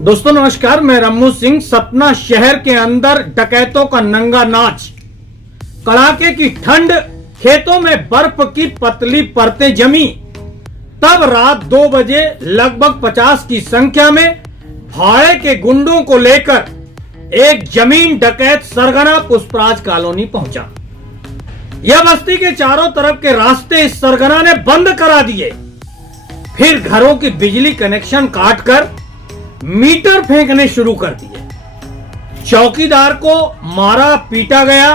दोस्तों नमस्कार, मैं रम्मू सिंह। सतना शहर के अंदर डकैतों का नंगा नाच, कड़ाके की ठंड, खेतों में बर्फ की पतली परतें जमी। तब रात 2 बजे लगभग 50 की संख्या में भाड़े के गुंडों को लेकर एक जमीन डकैत सरगना पुष्पराज कॉलोनी पहुंचा। यह बस्ती के चारों तरफ के रास्ते इस सरगना ने बंद करा दिए। फिर घरों की बिजली कनेक्शन काटकर मीटर फेंकने शुरू कर दिए। चौकीदार को मारा पीटा गया,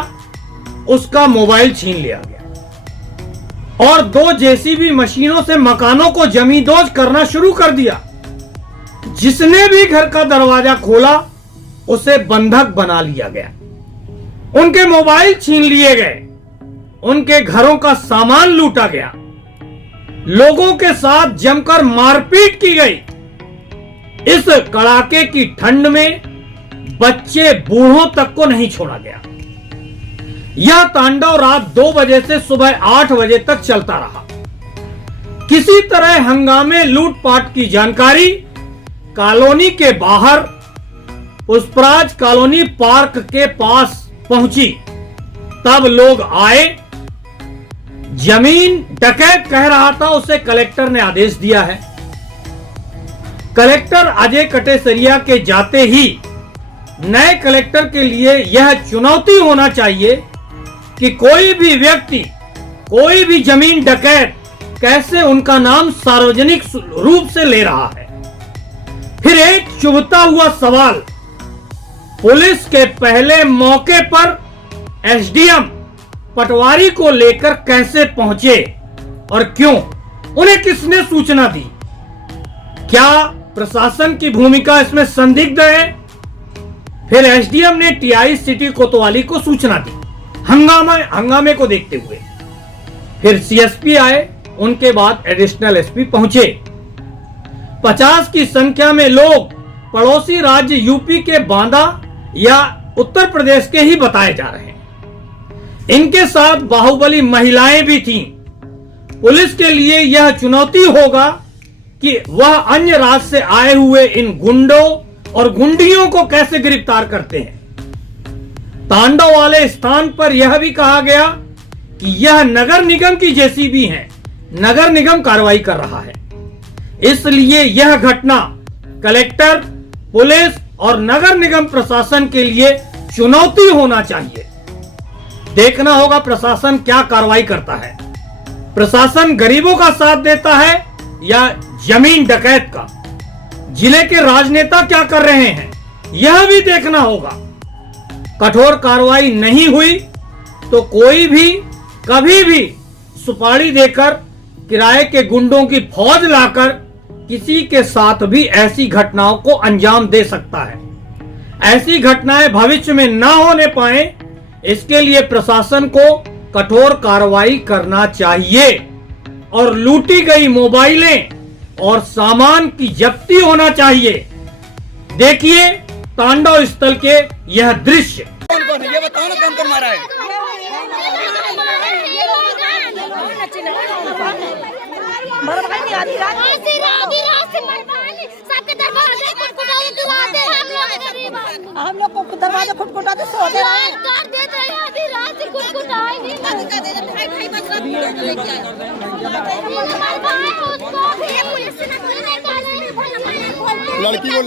उसका मोबाइल छीन लिया गया और 2 जेसीबी मशीनों से मकानों को जमींदोज करना शुरू कर दिया। जिसने भी घर का दरवाजा खोला उसे बंधक बना लिया गया। उनके मोबाइल छीन लिए गए, उनके घरों का सामान लूटा गया, लोगों के साथ जमकर मारपीट की गई। इस कड़ाके की ठंड में बच्चे बूढ़ों तक को नहीं छोड़ा गया। यह तांडव रात 2 बजे से सुबह 8 बजे तक चलता रहा। किसी तरह हंगामे लूटपाट की जानकारी कॉलोनी के बाहर पुष्पराज कॉलोनी पार्क के पास पहुंची। तब लोग आए। जमीन डकैत कह रहा था, उसे कलेक्टर ने आदेश दिया है। कलेक्टर अजय कटेसरिया के जाते ही नए कलेक्टर के लिए यह चुनौती होना चाहिए कि कोई भी व्यक्ति, कोई भी जमीन डकैत कैसे उनका नाम सार्वजनिक रूप से ले रहा है। फिर एक चुभता हुआ सवाल, पुलिस के पहले मौके पर एसडीएम पटवारी को लेकर कैसे पहुंचे और क्यों? उन्हें किसने सूचना दी? क्या प्रशासन की भूमिका इसमें संदिग्ध है? फिर एसडीएम ने टीआई सिटी कोतवाली को सूचना दी हंगामे को देखते हुए। फिर सीएसपी आए, उनके बाद एडिशनल एसपी पहुंचे। 50 की संख्या में लोग पड़ोसी राज्य यूपी के बांदा या उत्तर प्रदेश के ही बताए जा रहे हैं। इनके साथ बाहुबली महिलाएं भी थीं। पुलिस के लिए यह चुनौती होगा कि वह अन्य राज्य से आए हुए इन गुंडों और गुंडियों को कैसे गिरफ्तार करते हैं। तांडव वाले स्थान पर यह भी कहा गया कि यह नगर निगम की जेसीबी है, नगर निगम कार्रवाई कर रहा है। इसलिए यह घटना कलेक्टर, पुलिस और नगर निगम प्रशासन के लिए चुनौती होना चाहिए। देखना होगा प्रशासन क्या कार्रवाई करता है। प्रशासन गरीबों का साथ देता है या जमीन डकैत का? जिले के राजनेता क्या कर रहे हैं, यह भी देखना होगा। कठोर कार्रवाई नहीं हुई तो कोई भी कभी भी सुपारी देकर, किराए के गुंडों की फौज लाकर किसी के साथ भी ऐसी घटनाओं को अंजाम दे सकता है। ऐसी घटनाएं भविष्य में न होने पाए, इसके लिए प्रशासन को कठोर कार्रवाई करना चाहिए और लूटी गई मोबाइलें और सामान की जब्ती होना चाहिए। देखिए तांडव स्थल के यह दृश्य। कौन है ये बताओ ना, कौन मारा है? हम लोग को दरवाजा खुटखुटाते सोते रहे।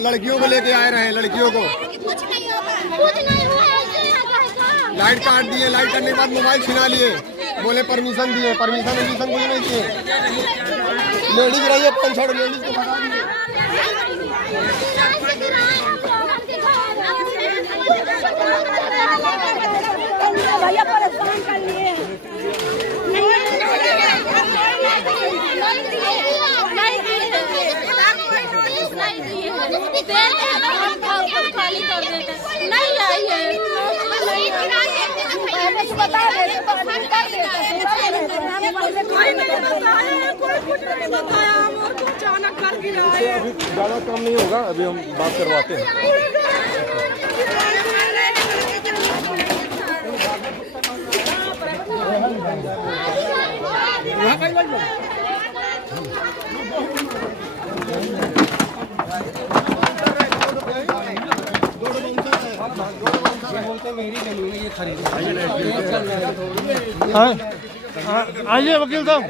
लड़कियों को लेके आए रहे हैं। लड़कियों को लाइट काट दिए, लाइट करने के बाद मोबाइल छिना लिए, बोले परमिशन दिए, परमिशन कुछ नहीं दिए। लेडीज रही है, 5-6 लेडीज को भगा दिए। भैया परेशान कर लिए। खाली कर देते नहीं आई है। बता देते तो हम कर देते। ज़्यादा काम नहीं होगा, अभी हम बात करवाते हैं। आइए वकील साहब।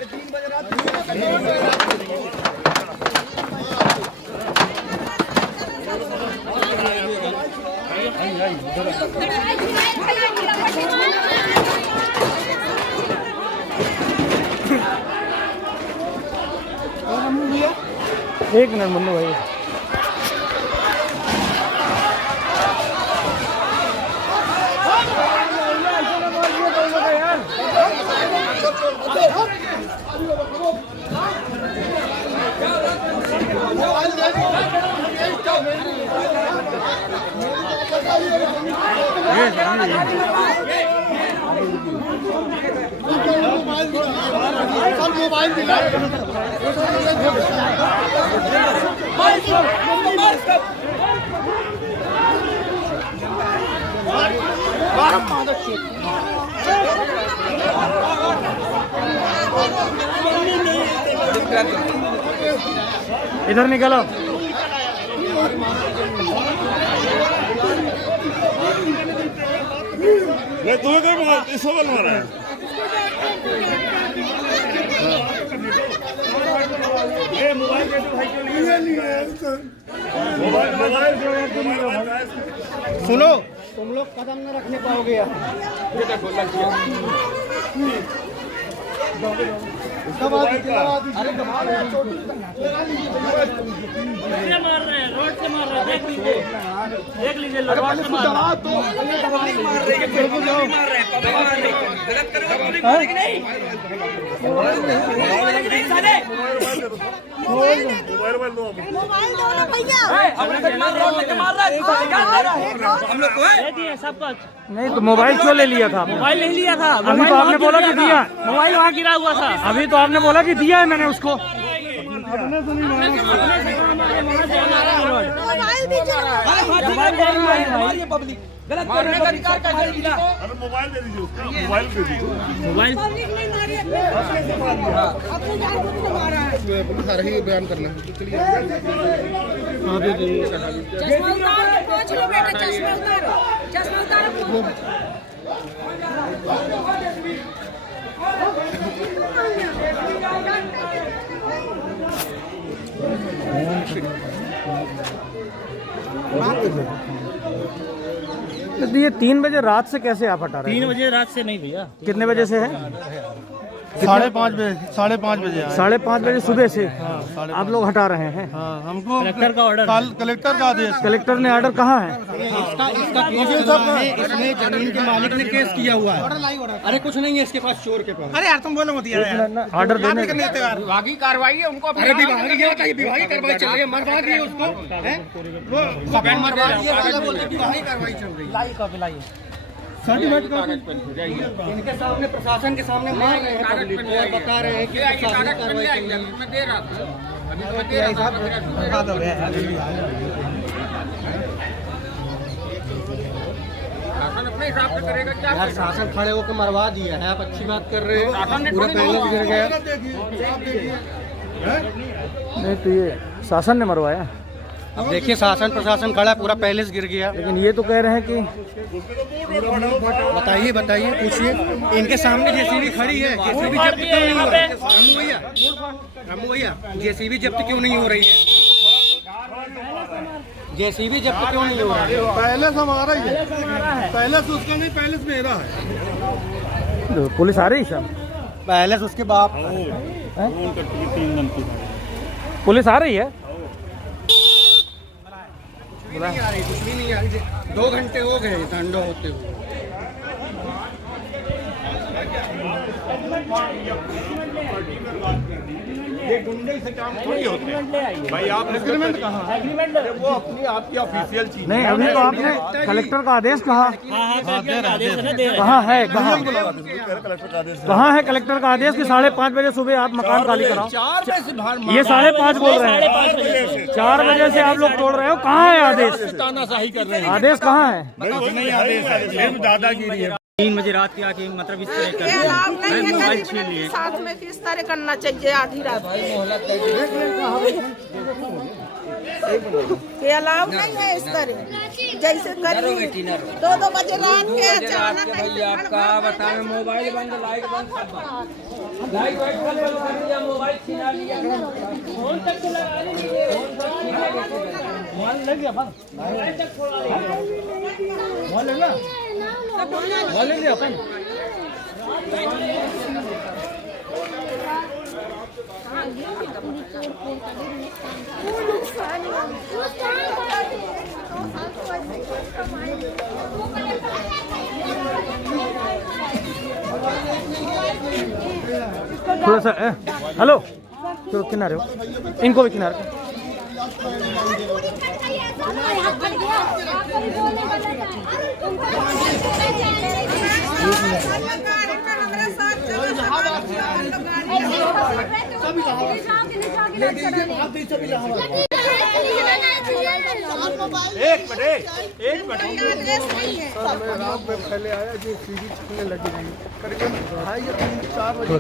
एक मिनट मुन्नू भाई। मोबाइल इधर निकलो। तुम्हें कोई इसको बोल रहा है। मोबाइल सुनो, तुम लोग कदम न रखने पाओगे यार। मार रहे हैं, रोड से मार रहे हैं, देख लीजिए रोड से मार मोबाइल दो ना भैया। हम लोग को है रहे सब कुछ। नहीं तो मोबाइल क्यों ले लिया था? मोबाइल नहीं लिया था, अभी तो आपने बोला कि दिया। मोबाइल वहाँ गिरा हुआ था। अभी तो आपने बोला कि दिया है मैंने उसको। मोबाइल भी पब्लिक गलत करने का अधिकार कैसे मिला? अरे मोबाइल दे दीजिए उसका, मोबाइल दे दीजिए। मोबाइल अपनी जान को भी मारा है। सारा ही बयान करना है। चश्मा उतारो, पहुंच लो बेटा, चश्मा उतारो, चश्मा उतारो। तो ये 3 बजे रात से कैसे आप हटा रहे हैं? 3 बजे रात से नहीं भैया, कितने बजे से है? 5:30 बजे, 5:30 बजे आए। 5:30 बजे सुबह से आप लोग हटा रहे हैं? हाँ, हमको कलेक्टर का ऑर्डर, कलेक्टर का आदेश। कलेक्टर ने ऑर्डर कहाँ है? इसमें जमीन के मालिक ने केस किया हुआ है। अरे कुछ नहीं है इसके पास, चोर के पास। अरे यार तुम बोलो मत यार। ऑर्डर देने विभागीय कार्रवाई है उनको। अरे विभागीय कार्रवाई चल रही है, मरवा दिए उसको। वो सफेद मरवा दिए, विभागीय कार्रवाई चल रही है। इनके सामने, प्रशासन के सामने मार रहे हैं पब्लिक को और बता रहे हैं कि प्रशासनिक कार्रवाई चल रही है। मैं दे रहा था यार, शासन खड़े होकर मरवा दिया है। आप अच्छी बात कर रहे हो, पूरा पैलेस गिर गया। नहीं तो ये शासन ने मरवाया। अब देखिए, शासन प्रशासन खड़ा है, पूरा पैलेस गिर गया। लेकिन ये तो कह रहे हैं कि बताइए बताइए, पूछिए। इनके सामने जेसीबी खड़ी है, जेसीबी जब्त क्यों नहीं हो रही है? रामू भैया, जेसीबी जब्त क्यों नहीं हो रही है? जेसीबी जब्त क्यों नहीं हो रही है? पैलेस हमारा ही है, पैलेस उसका नहीं, पैलेस मेरा है। पुलिस आ रही सब? पैलेस उसके बाप का है। पुलिस आ रही है? कुछ भी नहीं आ रही। 2 घंटे हो गए ठंडा होते हुए। ये गुंडे से काम थोड़ी होते हैं भाई। आप एग्रीमेंट कहाँ? एग्रीमेंट वो अपनी आपकी ऑफिशियल चीज नहीं, अभी तो आपने कलेक्टर का आदेश कहा। कहाँ है? कहाँ है कलेक्टर का आदेश कि 5:30 बजे सुबह आप मकान खाली कराओ? 4 बजे से बाहर ये 5:30 बोल रहे हैं। 4 बजे से आप लोग तोड़ रहे हो। कहाँ है आदेश? तानाशाही कर रहे हैं। आदेश कहाँ है? दादागिरी है। 3 बजे रात के आके मतलब इस तरह ये अलाउ नहीं है कि साथ में किस तरह करना चाहिए आधी रात। ये अलाउ नहीं है इस तरह, जैसे करिए 2-2 बजे रात के अचानक भैया आपका बताएं मोबाइल बंद लाइट बंद सब बंद लाइट वाइट बंद कर दिया मोबाइल छीना लिया फोन तक तो लगा लीजिए फोन तक छीना लिया मोबाइल लग गया बस मोबाइल तक छोड़ा लिया मोबाइल लेना मोबाइल ले लिया अपन थोड़ा सा हेलो तो किनारे हो, इनको भी किनारे एक मिनट मैं रात में पहले आया जी सीढ़ी चलने लगी रही करीबन 2:30 या 3-4 बजे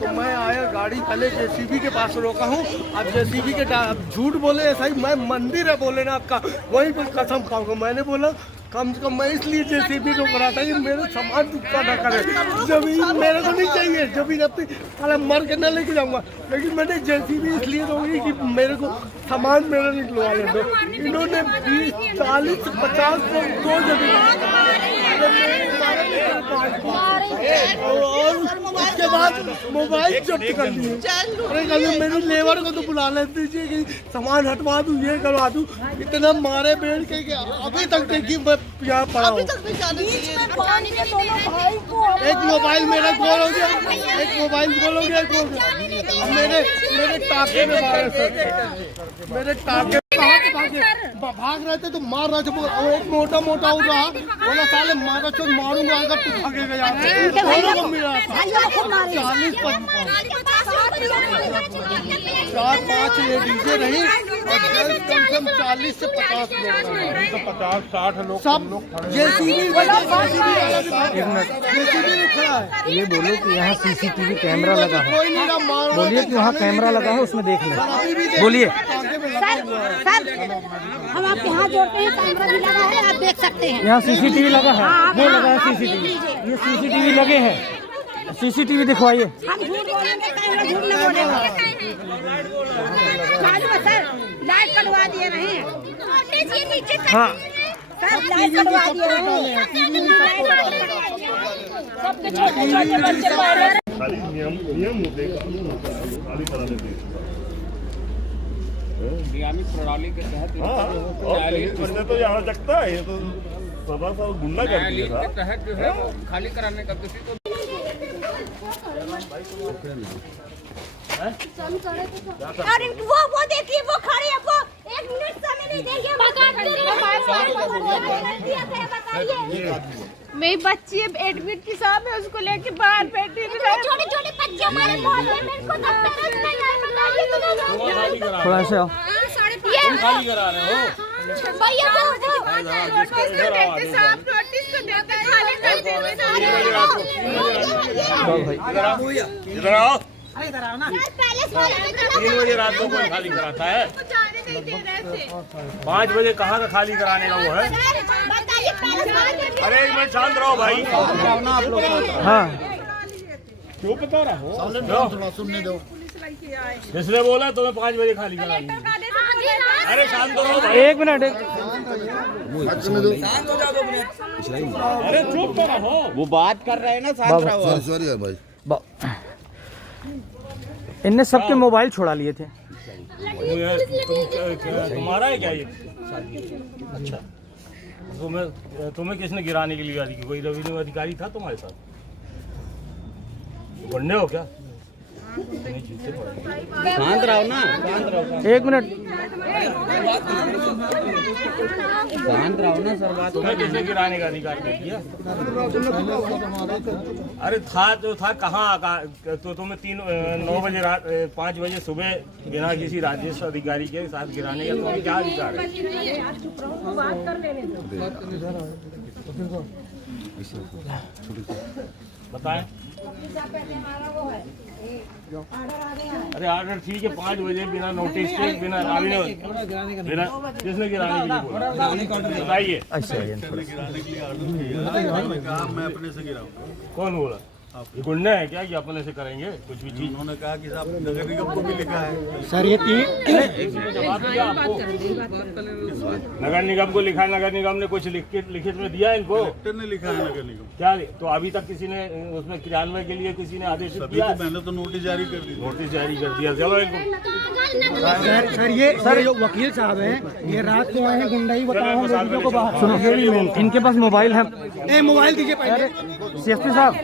तो मैं आया गाड़ी पहले जेसीबी के पास रोका हूँ। अब जेसीबी के अब झूठ बोले ऐसा ही मैं मंदिर है बोले ना आपका वहीं पर कसम खाऊंगा। मैंने बोला कम से कम मैं इसलिए जेसीबी रोक रहा था कि मेरे सामान टुकड़ा ना करे, जमीन मेरे को नहीं चाहिए, जमीन अपनी साला मर के न लेके जाऊंगा, लेकिन मैंने जेसीबी इसलिए रोकी कि मेरे को सामान मेरा निकलवा ले दो। इन्होंने 20, 40, 50 दो जमीन और उसके बाद मोबाइल जब्त कर दिए। अरे कभी मेरी लेबर को तो बुला लेते थे कि सामान हटवा दूँ ये करवा दूँ, इतना मारे बैठ के अभी तक देखिए मैं यहाँ पड़ा हूँ। एक मोबाइल मेरा गोल हो गया, एक मोबाइल गोल हो गया, मेरे टाके में मारे सर, मेरे टाके भाग रहे थे तो मार रहे थे। एक मोटा हो रहा बोला साले मारा चोट मारूंगा अगर तू भागेगा यहाँ। दोनों को मिला 4-5 लेडीजें रही और कम से कम 40 से 50 लोग, 50-60 लोग सब जेसीबी खड़ा है। ये बोलो कि यहाँ सीसीटीवी कैमरा लगा है, कोई नहीं मार, बोलिए कि वहाँ कैमरा लगा है उसमें देख लें, बोलिए। सर हम आपके हाथ जोड़ते हैं, कैमरा भी लगा है, आप देख सकते हैं। यहाँ सीसीटीवी लगा है, वो लगा है सीसीटीवी, ये सीसीटीवी लगे हैं, सीसीटीवी दिखवाइए। हम झूठ बोलेंगे, कैमरा झूठ न बोलेंगे। मालूम है सर, लाइट कटवा दिए नहीं, हाँ सर लाइट कटवा दिए नहीं। सबके छोटे बच्चे पढ़ खाली नियम होते खाली करा देते नियमित प्रणाली के तहत उसने तो यहाँ सकता है, ये तो सदा सा गुंडा कर दिया था। के तहत जो है वो खाली कराने का किसी को और वो देखिए वो खड़ी है, वो 1 मिनट समय नहीं देंगे। मेरी बच्ची एडमिट की साहब है, उसको लेके बाहर बैठी थी। छोटे बच्चे हमारे मोहल्ले में, इनको थोड़ा सा खाली करा रहे हो भैया इधर आओ, 3 बजे रात को कोई खाली कराता है? 5 बजे कहाँ का खाली कराने का वो है? अरे एक मिनट शांत रहो भाई। हाँ क्यों बता रहा हो? सुनने दो। जिसने बोला तुम्हें 5 बजे खाली करानी है। अरे शांत रहो भाई। एक मिनट अरे चुप तो रहो। वो बात कर रहे हैं ना, शांत रहो। सॉरी यार भाई। इनने सबके मोबाइल छुड़ा लिए थे। तुम्हारा है क्या ये? अच्छा, तुम्हें किसने गिराने के लिए गाड़ी की? कोई रेवेन्यू अधिकारी था तुम्हारे साथ? गुंडे हो क्या? शांत रहो ना, शांत रहो, एक मिनट शांत रहो ना सर। बात तुम्हें किसने गिराने का अधिकार दे दिया? अरे था जो था, कहाँ तो तुम्हें 9 बजे रात 5 बजे सुबह बिना किसी राजस्व अधिकारी के साथ गिराने का तुम्हें क्या अधिकार है? बताएं। अरे ऑर्डर ठीक है 5 बजे बिना नोटिस के बिना किसने गिराने के लिए बोला बताइए। अच्छा मैं अपने से गिराऊं। कौन बोला? ये गुंडे हैं क्या कि अपने से करेंगे कुछ भी चीज? उन्होंने कहा कि साहब नगर निगम को भी लिखा है। सर ये जवाब दिया आपको। नगर निगम को लिखा, नगर निगम ने कुछ लिखित में दिया इनको? कलेक्टर ने लिखा है नगर निगम क्या? तो अभी तक किसी ने उसमें क्रियान्वयन के लिए किसी ने आदेश दिया? मैंने तो नोटिस जारी कर दी। नोटिस जारी कर दिया। चलो इनको सर ये वकील साहब हैं, ये रात को आए हैं गुंडाई बताओ हम लोगों को बाहर सुनो। इनके पास मोबाइल है, मोबाइल दीजिए पहले। सीएसपी साहब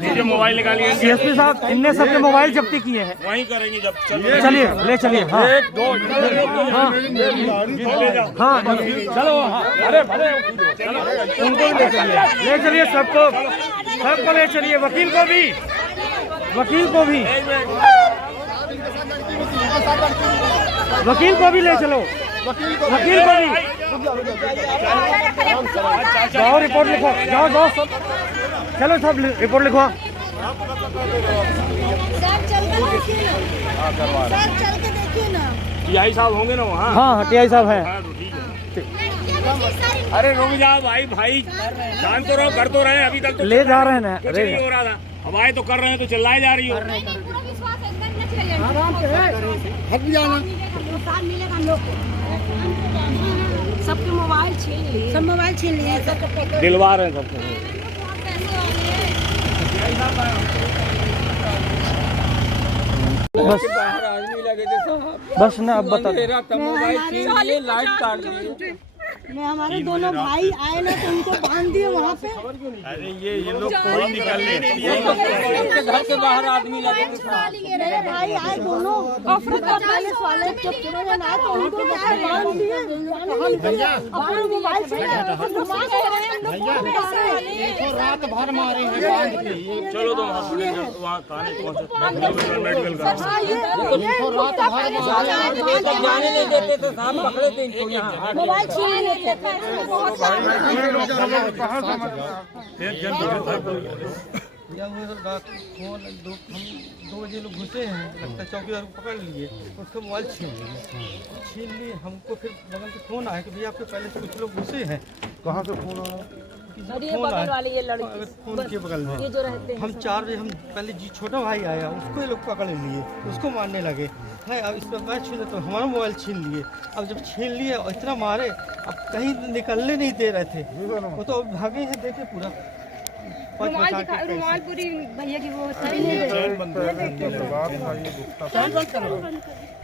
दीजिए मोबाइल निकालिए। सीएसपी साहब इनने सबके मोबाइल जब्ती किए हैं। वहीं करेंगे जब चलिए ले चलिए। हाँ 1 2 हाँ चलो। अरे उनको भी ले चलिए, ले चलिए सबको ले चलिए। वकील को भी ले चलो। वकील को भी जाओ रिपोर्ट लिखो। जाओ सब चलो सब रिपोर्ट लिखो। सर चल के देखिए ना। टीआई साहब होंगे ना वहाँ? हाँ टीआई साहब हैं। अरे रुक जाओ भाई शांत तो रहो, कर तो रहे हैं अभी तक तो ले जा रहे हैं ना। कुछ नहीं हो रहा था। अब आए तो कर रहे हैं तो चिल्लाई जा रही हो। हट जाना मिलेगा हम लोग को। सबके मोबाइल छीन लिए, सब मोबाइल छीन लिए। दिलवा रहे हैं सबको। बस ना अब बता। मोबाइल छीन लिए, लाइट काट दिए। मैं हमारे दोनों भाई आए ना तो उनको बांध दिए वहाँ पे। अरे ये लोग कोई निकलने नहीं दिए। घर के बाहर आदमी लगे थे। मेरे भाई आए दोनों पुलिस वाले जब चुने ना तो उनको बांध दिए। अपना मोबाइल से रात भर मारे हैं बांध के। चलो तो वहाँ थाने पहुँचो। मेडिकल का जाने नहीं देते थे साहब, पकड़े थे इनको यहाँ। मोबाइल छीन लिए थे। ये हुए रात हम 2 बजे लोग घुसे हैं, लगता है चौकीदार को पकड़ लिए, उसका मोबाइल छीन लिए। हमको फिर बगल से फोन आया कि भैया आपके पहले से कुछ लोग घुसे हैं। कहाँ से फोन आया? फोन के बगल में हम 4 बजे हम पहले छोटा भाई आया, उसको ये लोग पकड़ लिए, उसको मारने लगे। है अब इस पर मैं छीन तो हमारा मोबाइल छीन लिए। अब जब छीन लिए और इतना मारे, अब कहीं निकलने नहीं दे रहे थे। वो तो भागे हैं, देखे पूरा रुमाल पूरी भैया की वो कह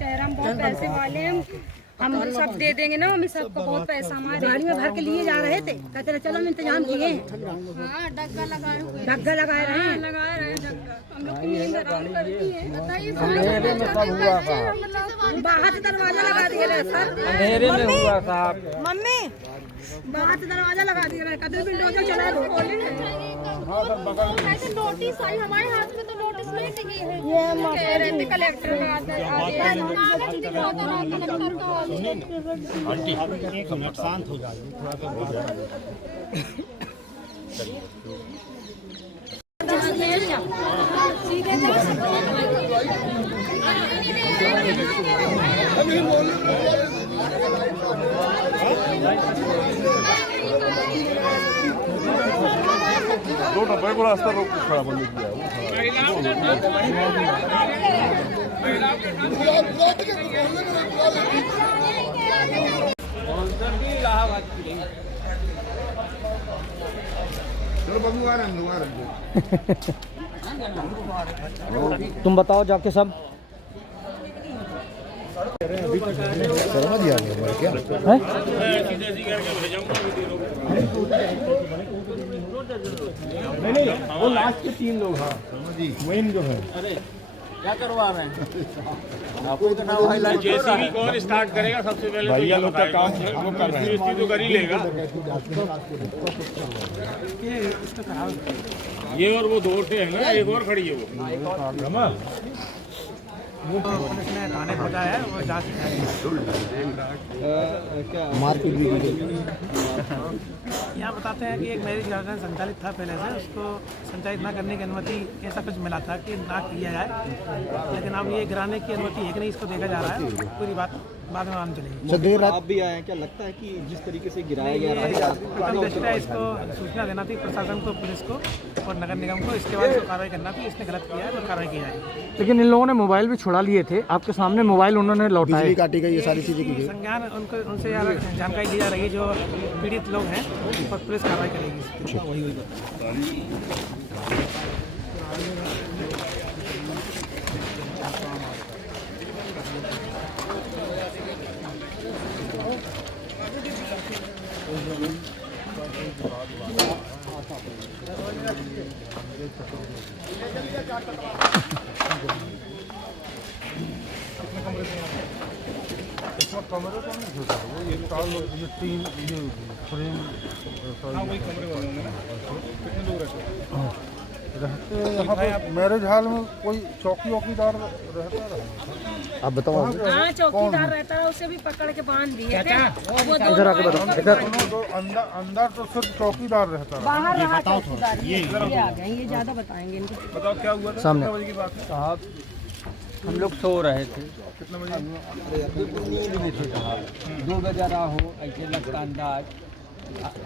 रहा हम बहुत पैसे वाले हैं, हम सब दे देंगे ना, हमें सबको बहुत पैसा हमारे गाड़ी में भर के लिए जा रहे थे। कहते रहे चलो हम इंतजाम किए। हाँ डग्गा लगा रहे हैं, लगा रहे हैं डग्गा। हम लोग की नींद आराम करती है। बताइए बाहर से दरवाजा लगा दिए सर, अंधेरे में हुआ साहब। मम्मी बाहर से दरवाजा लगा दिया, कहते विंडो चला दो। नोटिस आई हमारे हाथ में, तो नोटिस नहीं टिकी है। ये कह रहे थे कलेक्टर शांत हो जाए दो डब्बे को रास्ता रोक के खड़ा बंद किया तुम बताओ जाके सब। नहीं वो लास्ट के 3 लोग। हाँ मेन जो है। क्या करवा रहे हैं? जेसीबी कौन स्टार्ट करेगा सबसे पहले? भैया लोग का काम वो कर रहे हैं, तो कर ही लेगा। ये और वो 2 से है ना, एक और खड़ी है वो। पुलिस ने थाने पहुंचाया है और जांच मारपीट भी यहाँ बताते हैं कि एक मैरिज गार्डन संचालित था पहले से, उसको संचालित ना करने की अनुमति ऐसा कुछ मिला था कि ना किया जाए, लेकिन अब ये गिराने की अनुमति है कि नहीं इसको देखा जा रहा है। पूरी बात बाद में मालूम चलेगी। देर रात भी आए हैं, क्या लगता है कि जिस तरीके से गिराया गया दृष्टया इसको सूचना देना थी प्रशासन को, पुलिस को और नगर निगम को, इसके बाद इसको कार्रवाई करना थी। इसने गलत किया है तो कार्रवाई की जाएगी। लेकिन इन लोगों ने मोबाइल भी छुड़ा लिए थे, आपके सामने मोबाइल उन्होंने लौटाए, काटी गई, ये सारी चीजें की गई। संज्ञान उनसे जानकारी दी जा रही है, जो पीड़ित लोग हैं उन पर पुलिस कार्रवाई करेगी। मैरिज हॉल में कोई चौकीदार रहता है? आप बताओ। हाँ, चौकीदार रहता है, उसे भी पकड़ के बांध दिए थे। इधर आके बताओ। इधर अंदर तो सिर्फ चौकीदार रहता है। बाहर रहा चौकीदार, ये आ गए, ये ज्यादा बताएंगे इनको। बताओ क्या हुआ था? सामने। कितने बजे की बात है? साहब हम लोग सो रहे थे, कितने बजे? नींद में थे साहब, 2 बजे रहा हो ऐसे लगता अंदाज।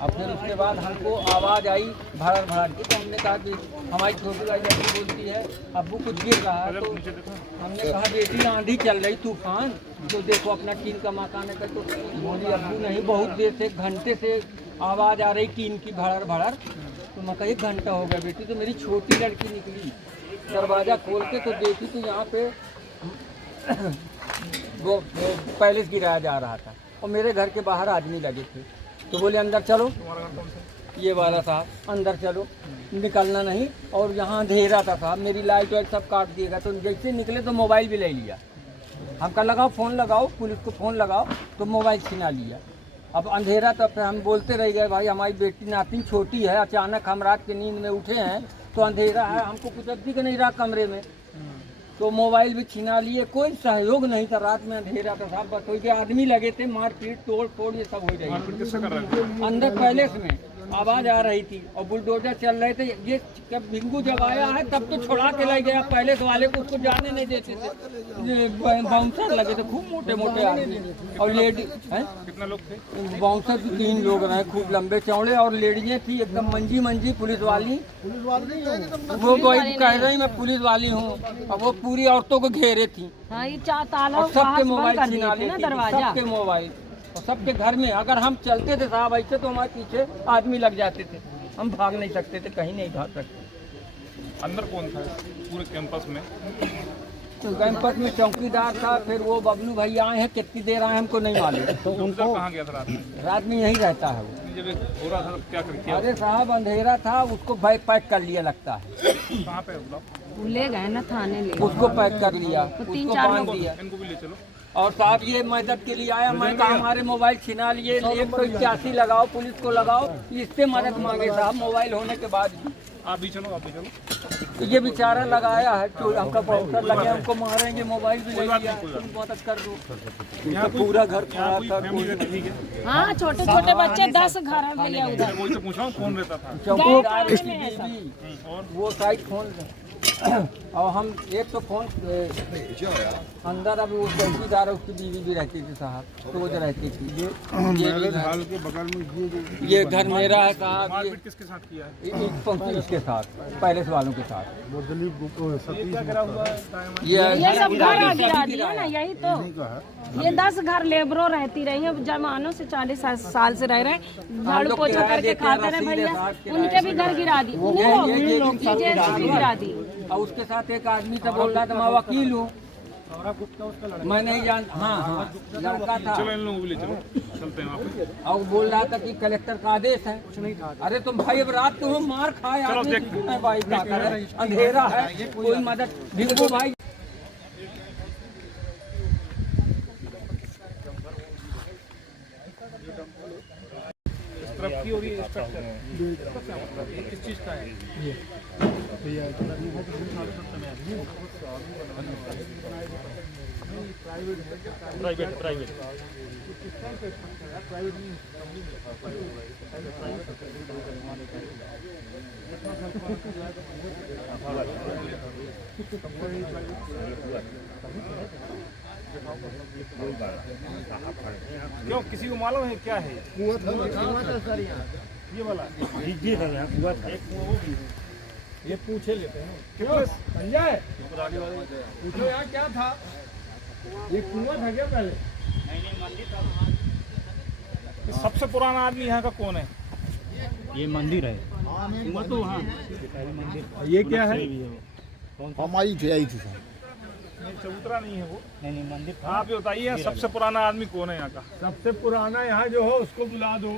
अब फिर उसके बाद हमको आवाज़ आई भड़क भड़क की, तो हमने कहा कि हमारी छोटी भाई जैसी बोलती है अब्बू कुछ गिर रहा है, तो हमने कहा बेटी आंधी चल रही तूफान, तो देखो अपना टीन का मकान है। तो बोली अब्बू नहीं, बहुत देर से घंटे से आवाज़ आ रही टीन की भड़क भड़क। तो मैं कहा 1 घंटा हो गया बेटी, तो मेरी छोटी लड़की निकली, दरवाज़ा खोल के तो देखी तो यहाँ पे वो पैलेस गिराया जा रहा था और मेरे घर के बाहर आदमी लगे थे। तो बोले अंदर चलो, ये वाला साहब अंदर चलो, निकलना नहीं। और यहाँ अंधेरा था साहब, मेरी लाइट वाइट सब काट दिएगा। तो जैसे निकले तो मोबाइल भी ले लिया। हम कहा लगाओ फ़ोन लगाओ, पुलिस को फ़ोन लगाओ, तो मोबाइल छीना लिया। अब अंधेरा था, फिर हम बोलते रह गए भाई हमारी बेटी नातिन छोटी है, अचानक हम रात की नींद में उठे हैं तो अंधेरा है, हमको कुछ दिख नहीं रहा कमरे में, तो मोबाइल भी छीना लिए। कोई सहयोग नहीं था, रात में अंधेरा था साहब, बस कोई के आदमी लगे थे, मारपीट तोड़ फोड़ ये सब हो रही। अंदर पैलेस में आवाज़ आ रही थी और बुलडोजर चल रहे थे। ये जब भिंगू जब आया है तब तो छुड़ा के ले गया पैलेस वाले को, उसको जाने नहीं देते थे। बाउंसर लगे थे, खूब मोटे मोटे आदमी और लेडी हैं। कितने लोग थे? बाउंसर 3 लोग रहे, खूब लंबे चौड़े, और लेडीजें थी एकदम मंजी मंजी पुलिस वाली। वो कोई कह रही मैं पुलिस वाली हूँ, अब वो पूरी औरतों को घेरे थी। हाँ, ये 4 ताला और सबके मोबाइल कर छीना दिए थे ना लेती थी, दरवाजा। सबके मोबाइल और सबके घर में। अगर हम चलते थे साहब ऐसे तो हमारे पीछे आदमी लग जाते थे, हम भाग नहीं सकते थे, कहीं नहीं भाग सकते। अंदर कौन था पूरे कैंपस में? तो कैंपस में चौकीदार था, फिर वो बबलू भैया आए हैं, कितनी देर आए हमको नहीं मालूम। तो उनको कहाँ गया था रात में? रात में यहीं रहता है वो। जब हो रहा था तब क्या किया? अरे साहब अंधेरा था, उसको बैग पैक कर लिया लगता है। कहाँ पे बुलाओ? ले गए ना थाने, ले उसको पैक कर लिया, उसको 3-4 बांध दिया। इनको भी ले चलो। और साहब ये मदद के लिए आया, मैं कहा हमारे मोबाइल छिना लिए, 181 लगाओ, पुलिस को लगाओ, इससे मदद मांगे साहब मोबाइल होने के बाद भी। आप भी चलो, आप भी चलो। तो ये बेचारा लगाया है, तो हमका बाउंसर लगे, हमको मारेंगे, मोबाइल भी ले लिया, तुम मदद कर दो। यहाँ पूरा घर खड़ा था। हाँ, छोटे छोटे बच्चे 10 घर है भैया उधर। वही से पूछा हूँ कौन रहता था? चौकीदार और वो साइड फोन और हम एक तो फोन अंदर, अभी वो चौकीदार उसकी बीवी भी रहती थी साहब, तो वो रहती थी। मैरिज हॉल के बगल में ये घर मेरा है साहब। मारपीट किसके साथ किया है? एक पंक्ति इसके साथ, पैलेस वालों के साथ। वो दिलीप सतीश ये सब घर गिरा दिया ना, यही तो। ये 10 घर लेबरों रहती रही है, जमानों से 40 साल से रह रहे, झाड़ू पोछा करके खाते रहे भैया, उनके भी घर गिरा दी, उन्हीं गिरा दी। और उसके साथ एक आदमी तो बोल रहा था मैं वकील हूँ, मैं नहीं जानता। हाँ, लड़का था। चलो इन लोगों को ले चलो, चलते हैं वहाँ पे। और बोल रहा था कि कलेक्टर का आदेश है। अरे तुम भाई अब रात को मार खाए आदमी, भाई क्या करे, अंधेरा है, कोई मदद भिंगू भाई। तरफ की और ये स्ट्रक्चर किस चीज़ का है? प्राइवेट क्यों, किसी को मालूम है क्या है ये वाला? ये पूछे लेते हैं कितने संजय पूछो यार क्या था, ये कुआं था क्या पहले? सबसे पुराना आदमी यहाँ का कौन है? ये मंदिर है वो तो हाँ ये क्या है? हमारी आई थी सर। नहीं, चबूतरा नहीं है वो। नहीं मंदिर था। आप ये बताइए सबसे पुराना आदमी कौन है यहाँ का? सबसे पुराना यहाँ जो हो उसको बुला दो।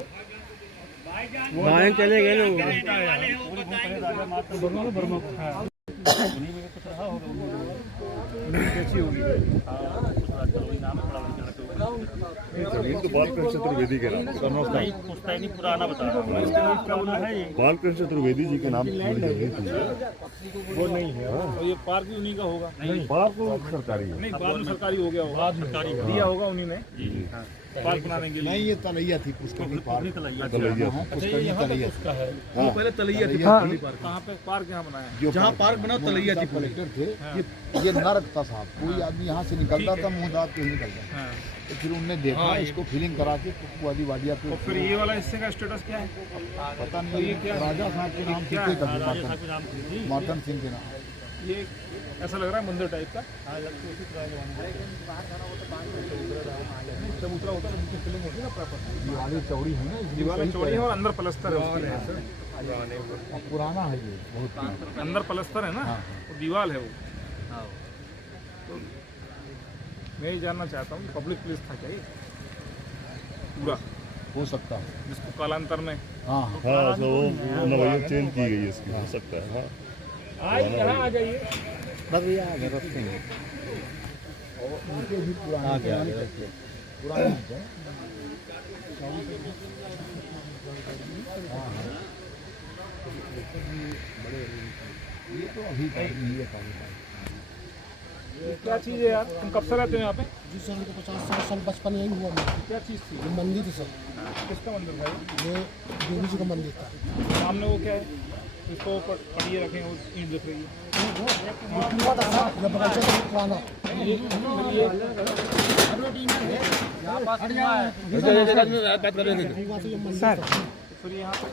बाहर चले गए लोग। जमीन तो बालकृष्ण चतुर्वेदी के नाम पुश्तैनी पुराना बता रहा हूँ। बालकृष्ण चतुर्वेदी जी के नाम की जमीन थी। वो नहीं है और ये पार्क भी उन्हीं का होगा। बाप को सरकारी है। नहीं, बाद में सरकारी हो गया होगा, सरकारी दिया होगा उन्हीं ने पार्क बनाने के लिए। नहीं, ये तलैया थी पुष्करनी पार्क। तलैया तलैया पुष्करनी तलैया पहले तलैया थी कहाँ पे पार्क यहाँ बनाया है? जहाँ पार्क बना तलैया थी। कलेक्टर थे ये नर्क था साहब। कोई आदमी यहाँ से निकलता था मुँह दाँत के ही निकलता। हाँ। तो फिर उनने देखा इसको फिलिंग करा के वादी वादिया पे। और फिर ये वाला हिस्से का स्टेटस क्या है? पता नहीं, ये राजा साहब के नाम क्या से है? मार्टन सिंह के नाम। ये ऐसा लग रहा है मंदिर टाइप का। चबूतरा होता है, उनकी फिलिंग होती है ना प्रॉपर। दीवारें चौड़ी है ना, दीवारें चौड़ी है और अंदर प्लस्तर है उसके। पुराना है ये बहुत। अंदर प्लस्तर है ना, वो दीवार है वो। तो मैं ये जानना चाहता हूँ पब्लिक प्लेस था क्या ये पूरा? हो सकता है जिसको कालांतर में हाँ हाँ, तो वो नवैया चेंज की गई है इसकी, हो सकता है। हाँ, यहाँ आ जाइए। बस ये आगे रखते हैं। उनके भी पुराने पुराने ये तो अभी तक नहीं है। क्या चीज़ है यार? तुम कब से रहते हो यहाँ पे? जी सर, हमको 50 साल बचपन यही हुआ मेरा। क्या चीज़ थी? ये मंदिर थी सर, किसका मंदिर था ये देवी जी का मंदिर था। ये? सामने वो क्या है? इसको पढ़िए रखें, वो ईंट दिख रही है। कुआं था सर, ये बगीचा था पुराना। सर फिर यहाँ पे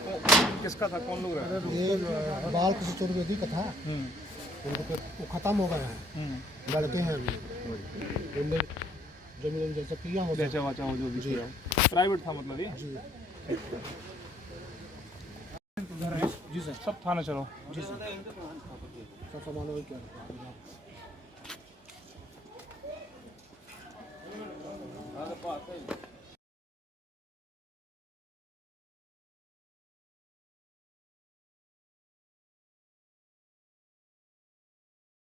किसका था? कौन लोग रहते? ये बालकृष्ण चतुर्वेदी का था। उनको फिर वो खत्म हो गया है, लड़के हैं अभी। उनने जमीन जैसा किया हो बेचा वाचा हो जो भी किया हो। प्राइवेट था मतलब ये? जी घर है? जी सर। सब थाना चलो। जी सर, सब सामान वही क्या